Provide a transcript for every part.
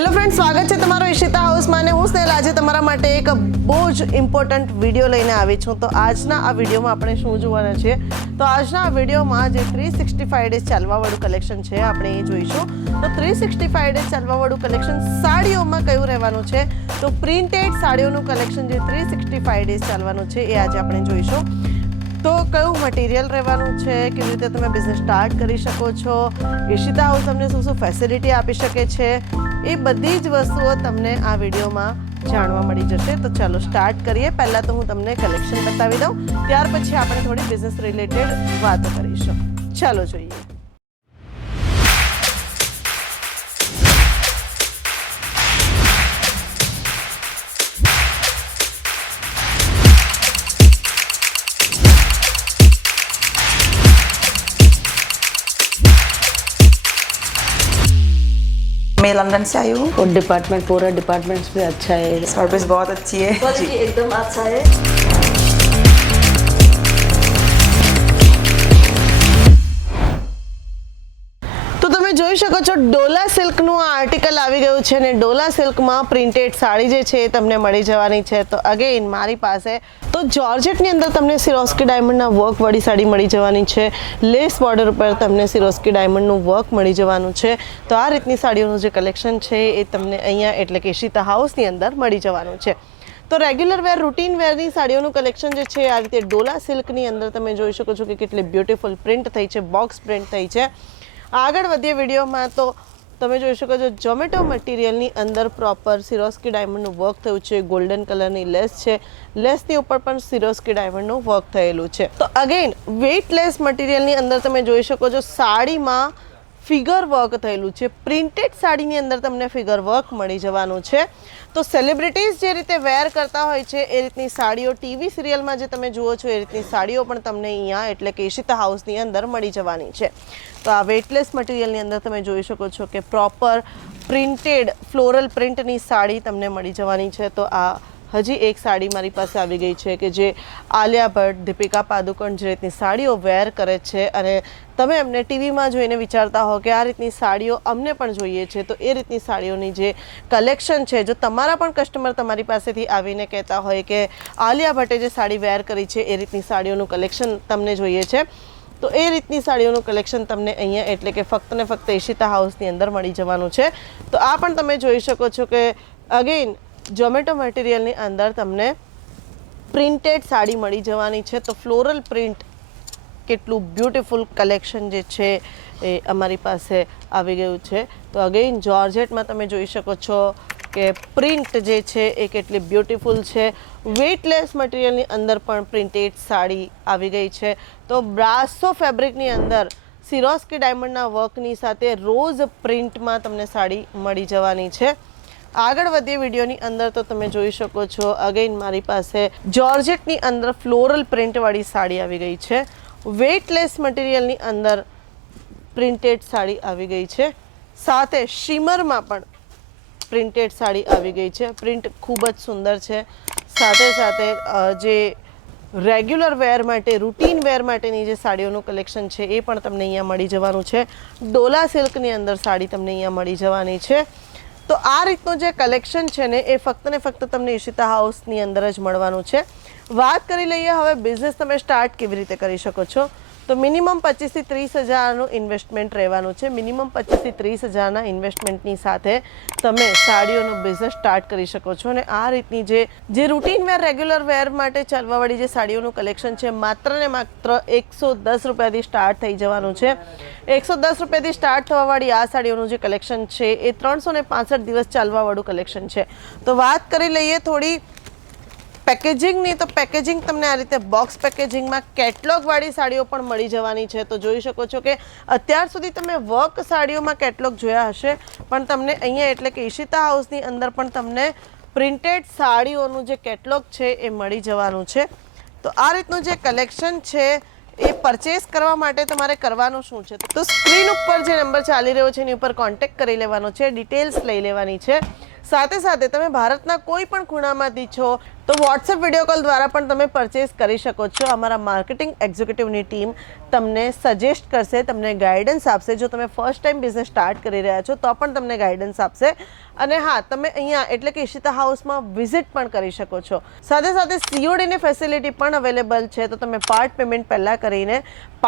Hello friend, સ્વાગત છે તમારો ઈશિતા હાઉસમાં અને હું સ્નેહલ આજે તમારા માટે એક બહુ જ ઇમ્પોર્ટન્ટ વિડીયો લઈને આવી છું. તો આજના આ વિડીયોમાં આપણે શું જોવાના છે, તો આજના આ વિડીયોમાં જે 365 ડેઝ ચાલવાવાળું કલેક્શન છે આપણે એ જોઈશું. તો 365 ડેઝ ચાલવાવાળું કલેક્શન સાડીઓમાં કયું રહેવાનું છે, તો પ્રિન્ટેડ સાડીઓનું કલેક્શન જે 365 ડેઝ ચાલવાનું છે એ આજે આપણે જોઈશું. તો કયું મટીરિયલ રહેવાનું છે, કેવી રીતે તમે બિઝનેસ સ્ટાર્ટ કરી શકો છો, ઈશિતા હાઉસ તમને શું શું ફેસિલિટી આપી શકે છે, એ બધી જ વસ્તુઓ તમને આ વિડીયોમાં જાણવા મળી જશે. તો ચાલો સ્ટાર્ટ કરીએ. પહેલાં તો હું તમને કલેક્શન બતાવી દઉં, ત્યાર પછી આપણે થોડી બિઝનેસ રિલેટેડ વાતો કરીશું. ચાલો જોઈએ. मैं लंदन से आई हूँ और डिपार्टमेंट पूरा डिपार्टमेंट्स भी अच्छा है, सर्विस बहुत अच्छी है, क्वालिटी एकदम अच्छा है. તો તમે જોઈ શકો છો ડોલા સિલ્કનું આ આર્ટિકલ આવી ગયું છે અને ડોલા સિલ્કમાં પ્રિન્ટેડ સાડી જે છે એ તમને મળી જવાની છે. તો અગેન મારી પાસે તો જોર્જેટની અંદર તમને સિરોસ્કી ડાયમંડના વર્કવાળી સાડી મળી જવાની છે. લેસ બોર્ડર ઉપર તમને સિરોસ્કી ડાયમંડનું વર્ક મળી જવાનું છે. તો આ રીતની સાડીઓનું જે કલેક્શન છે એ તમને અહીંયા એટલે કે ઈશિતા હાઉસની અંદર મળી જવાનું છે. તો રેગ્યુલર વેર રૂટીન વેરની સાડીઓનું કલેક્શન જે છે આ રીતે ડોલા સિલ્કની અંદર તમે જોઈ શકો છો કે કેટલી બ્યુટીફુલ પ્રિન્ટ થઈ છે, બોક્સ પ્રિન્ટ થઈ છે. આગળ વધીએ વિડીયોમાં તો તમે જોઈ શકો છો ઝોમેટો મટીરિયલની અંદર પ્રોપર સિરોસ્કી ડાયમંડનું વર્ક થયું છે. ગોલ્ડન કલરની લેસ છે, લેસની ઉપર પણ સિરોસ્કી ડાયમંડનું વર્ક થયેલું છે. તો અગેન વેઇટલેસ મટીરિયલની અંદર તમે જોઈ શકો છો સાડીમાં ફિગર વર્ક થયેલું છે. પ્રિન્ટેડ સાડીની અંદર તમને ફિગર વર્ક મળી જવાનું છે. તો સેલિબ્રિટીઝ જે રીતે વેર કરતા હોય છે એ રીતની સાડીઓ ટીવી સિરિયલમાં જે તમે જુઓ છો એ રીતની સાડીઓ પણ તમને અહીંયા એટલે કે ઈશિતા હાઉસની અંદર મળી જવાની છે. તો આ વેઇટલેસ મટીરિયલની અંદર તમે જોઈ શકો છો કે પ્રોપર પ્રિન્ટેડ ફ્લોરલ પ્રિન્ટની સાડી તમને મળી જવાની છે. તો આ હજી એક સાડી મારી પાસે આવી ગઈ છે કે જે આલિયા ભટ્ટ, દીપિકા પાદુકોણ જે રીતની સાડીઓ વેર કરે છે અને તમે એમને ટીવીમાં જોઈને વિચારતા હો કે આ રીતની સાડીઓ અમને પણ જોઈએ છે. તો એ રીતની સાડીઓની જે કલેક્શન છે, જો તમારા પણ કસ્ટમર તમારી પાસેથી આવીને કહેતા હોય કે આલિયા ભટ્ટે જે સાડી વેર કરી છે એ રીતની સાડીઓનું કલેક્શન તમને જોઈએ છે, તો એ રીતની સાડીઓનું કલેક્શન તમને અહીંયા એટલે કે ફક્ત ને ફક્ત ઈશિતા હાઉસની અંદર મળી જવાનું છે. તો આ પણ તમે જોઈ શકો છો કે અગેન ઝોમેટો મટીરિયલની અંદર તમને પ્રિન્ટેડ સાડી મળી જવાની છે. તો ફ્લોરલ પ્રિન્ટ કેટલું બ્યુટીફુલ કલેક્શન જે છે એ અમારી પાસે આવી ગયું છે. તો અગેન જોર્જેટમાં તમે જોઈ શકો છો કે પ્રિન્ટ જે છે એ કેટલી બ્યુટીફુલ છે. વેઇટલેસ મટીરિયલની અંદર પણ પ્રિન્ટેડ સાડી આવી ગઈ છે. તો બ્રાસો ફેબ્રિકની અંદર સિરોસ્કી ડાયમંડના વર્કની સાથે રોઝ પ્રિન્ટમાં તમને સાડી મળી જવાની છે. આગળ વધીએ વિડીયોની અંદર તો તમે જોઈ શકો છો અગેન મારી પાસે જોર્જેટની અંદર ફ્લોરલ પ્રિન્ટવાળી સાડી આવી ગઈ છે. વેઇટલેસ મટીરિયલની અંદર પ્રિન્ટેડ સાડી આવી ગઈ છે. સાથે શિમરમાં પણ પ્રિન્ટેડ સાડી આવી ગઈ છે. પ્રિન્ટ ખૂબ જ સુંદર છે. સાથે સાથે જે રેગ્યુલર વેર માટે રૂટીન વેર માટેની જે સાડીઓનું કલેક્શન છે એ પણ તમને અહીંયા મળી જવાનું છે. ડોલા સિલ્કની અંદર સાડી તમને અહીંયા મળી જવાની છે. તો આ રીતનું જે કલેક્શન છે ને એ ફક્ત ને ફક્ત તમને ઈશિતા હાઉસની અંદર જ મળવાનું છે. વાત કરી લઈએ હવે બિઝનેસ તમે સ્ટાર્ટ કેવી રીતે કરી શકો છો. તો મિનિમમ 25 થી 30 હજારનું ઇન્વેસ્ટમેન્ટ રહેવાનું છે. મિનિમમ 25 થી 30 હજારના ઇન્વેસ્ટમેન્ટની સાથે તમે સાડીઓનો બિઝનેસ સ્ટાર્ટ કરી શકો છો. અને આ રીતની જે રૂટીન વેર રેગ્યુલર વેર માટે ચાલવાવાળી જે સાડીઓનું કલેક્શન છે માત્ર ને માત્ર 110 રૂપિયાથી સ્ટાર્ટ થઈ જવાનું છે. 110 રૂપિયાથી સ્ટાર્ટ થવાવાળી આ સાડીઓનું જે કલેક્શન છે એ 365 દિવસ ચાલવાવાળું કલેક્શન છે. તો વાત કરી લઈએ થોડી પેકેજિંગની, તો પેકેજિંગ તમને આ રીતે બોક્સ પેકેજિંગમાં કેટલોગવાળી સાડીઓ પણ મળી જવાની છે. તો જોઈ શકો છો કે અત્યાર સુધી તમે વર્ક સાડીઓમાં કેટલોગ જોયા હશે, પણ તમને અહીંયા એટલે કે ઈશિતા હાઉસની અંદર પણ તમને પ્રિન્ટેડ સાડીઓનું જે કેટલોગ છે એ મળી જવાનું છે. તો આ રીતનું જે કલેક્શન છે એ પરચેસ કરવા માટે તમારે કરવાનું શું છે, તો સ્ક્રીન ઉપર જે નંબર ચાલી રહ્યો છે એની ઉપર કોન્ટેક્ટ કરી લેવાનો છે, ડિટેલ્સ લઈ લેવાની છે. સાથે સાથે તમે ભારતના કોઈ પણ ખૂણામાંથી છો તો વોટ્સએપ વિડીયો કોલ દ્વારા પણ તમે પરચેસ કરી શકો છો. અમારા માર્કેટિંગ એક્ઝિક્યુટિવની ટીમ તમને સજેસ્ટ કરશે, તમને ગાઈડન્સ આપશે. જો તમે ફર્સ્ટ ટાઈમ બિઝનેસ સ્ટાર્ટ કરી રહ્યા છો તો પણ તમને ગાઈડન્સ આપશે. અને હા, તમે અહીંયા એટલે કે ઈશિતા હાઉસમાં વિઝિટ પણ કરી શકો છો. સાથે સાથે CODની ફેસિલિટી પણ અવેલેબલ છે. તો તમે પાર્ટ પેમેન્ટ પહેલાં કરીને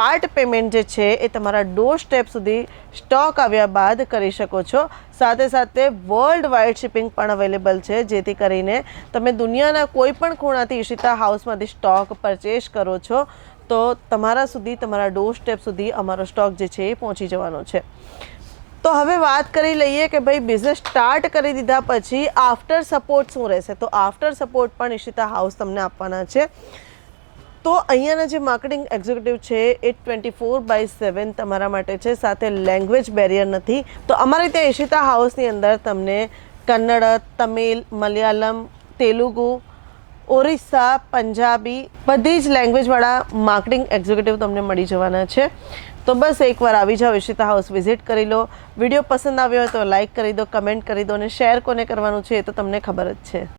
પાર્ટ પેમેન્ટ જે છે એ તમારા ડોર સ્ટેપ સુધી સ્ટોક આવ્યા બાદ કરી શકો છો. સાથે સાથે વર્લ્ડ વાઇડ શિપિંગ પણ અવેલેબલ છે, જેથી કરીને તમે દુનિયાના કોઈ પણ ખૂણાથી ઈશિતા હાઉસમાંથી સ્ટોક પરચેસ કરો છો તો તમારા સુધી, તમારા ડોર સ્ટેપ સુધી અમારો સ્ટોક જે છે એ પહોંચી જવાનો છે. તો હવે વાત કરી લઈએ કે ભાઈ બિઝનેસ સ્ટાર્ટ કરી દીધા પછી આફ્ટર સપોર્ટ શું રહેશે. તો આફ્ટર સપોર્ટ પણ ઈશિતા હાઉસ તમને આપવાના છે. તો અહીંયાના જે માર્કેટિંગ એક્ઝિક્યુટિવ છે એ 24/7 તમારા માટે છે. સાથે લેંગ્વેજ બેરિયર નથી. તો અમારી ત્યાં ઈશિતા હાઉસની અંદર તમને કન્નડ, તમિલ, મલયાલમ, તેલુગુ, ઓરિસ્સા, પંજાબી બધી જ લેંગ્વેજવાળા માર્કેટિંગ એક્ઝિક્યુટિવ તમને મળી જવાના છે. તો બસ એકવાર આવી જાઓ, ઈશિતા હાઉસ વિઝિટ કરી લો. વિડીયો પસંદ આવ્યો હોય તો લાઇક કરી દો, કમેન્ટ કરી દો અને શેર કોને કરવાનું છે એ તો તમને ખબર જ છે.